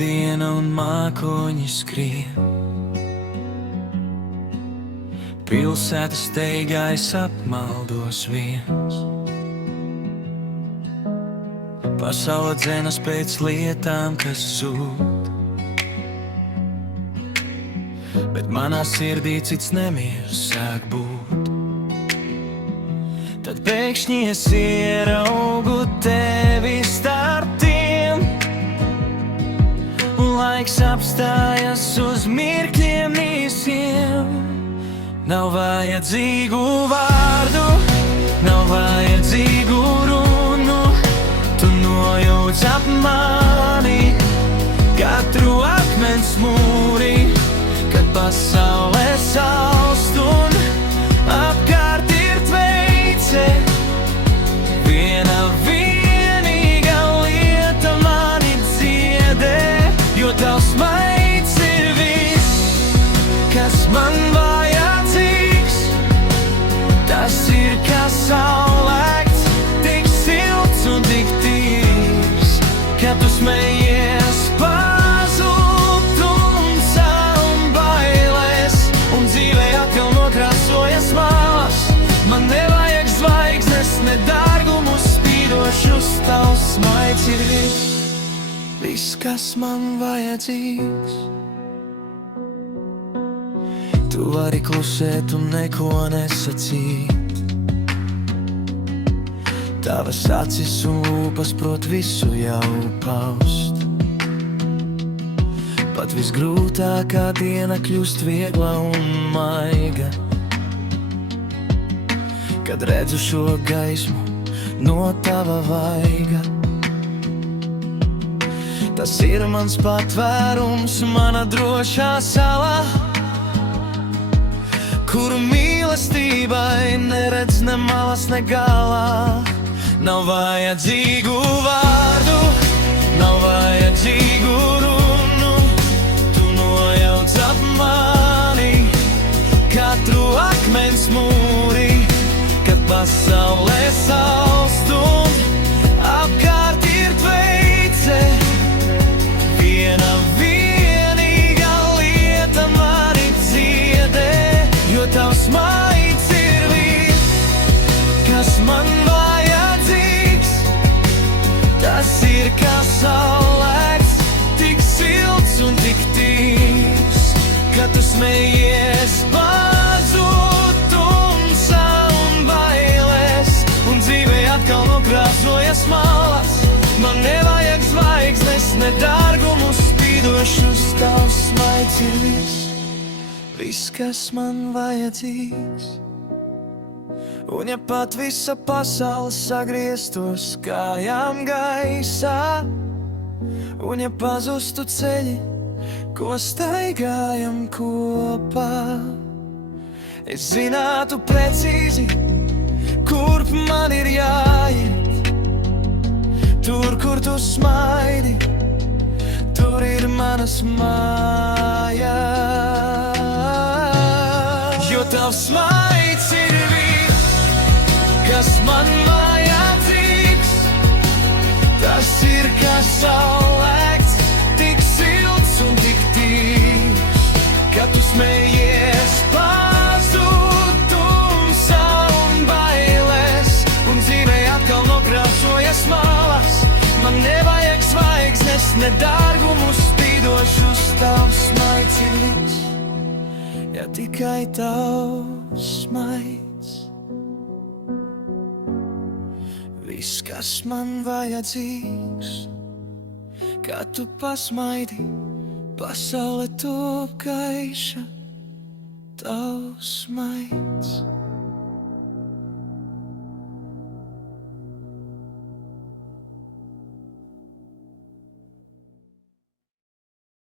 diena un mākoņi skrien. Pilsētas steigā es apmaldos viens. Pasaule dzenas pēc lietām, kas zūd, bet manā sirdī cits nemieris sāk būt. Tad pēkšņi es ieraugu tevi starp tiem, un laiks apstājas uz mirkļiem īsiem. Nav vajadzīgu vārdu, nav vajadzīgu runu, tu nojauc ap mani katru akmens mūri, kad pasaulē salst un apkārt ir tveice. Viena vienīga lieta mani dziedē, jo tavs maids ir viss, kas man vajadzīgs. Tas ir kā saulēkts, tik silts un tik tīrs, kad tu smejies pazūd tumsā un bailēs, un dzīvē atkal nokrāsojas malas. Man nevajag zvaigznes, ne dārgumus spīdošus, tavs smaids ir viss, kas man vajadzīgs. Tu vari klusēt un neko nesacīt. Tavas acis un lūpas prot visu jau paust. Pat visgrūtākā diena kļūst viegla un maiga, kad redzu šo gaismu no tava vaiga. Tas ir mans patvērums, mana drošā sala, kuru mīlestībai neredz ne malas, ne galā. Nav vajadzīgu vārdu, nav vajadzīgu runu, tu nojauc ap mani katru akmens mūri, kad pasaulē salst un apkārt ir tveice. Viena vienīga lieta mani dziedē, jo tavs maids ir viss, kas man vajadzīgs. Tas ir kā saulēkts, tik silts un tik tīrs, kad tu smejies pazūd tumsā un bailēs, un dzīvē atkal nokrāsojas malas. Man nevajag zvaigznes, ne dārgumus spīdošus, tavs smaids ir viss, kas man vajadzīgs. Un ja pat visa pasaule sagrieztos kājām gaisā, un ja pazustu ceļi, ko staigājam kopā, es zinātu precīzi, kurp man ir jāiet. Tur, kur tu smaidi, tur ir manas mājas. Jo tavs smaids ir viss, kas man vajadzīgs. Tas ir kā saulēkts, tik silts un tik tīrs, kad tu smejies pazūd tumsā un bailēs, un dzīvē atkal nokrāsojas malas. Man nevajag zvaigznes, ne dārgumus spīdošus, tavs smaids ir viss, ja tikai tavs smaids. Viss, kas man vajadzīgs, kad tu pasmaidi, pasaule top gaiša, tavs smaids.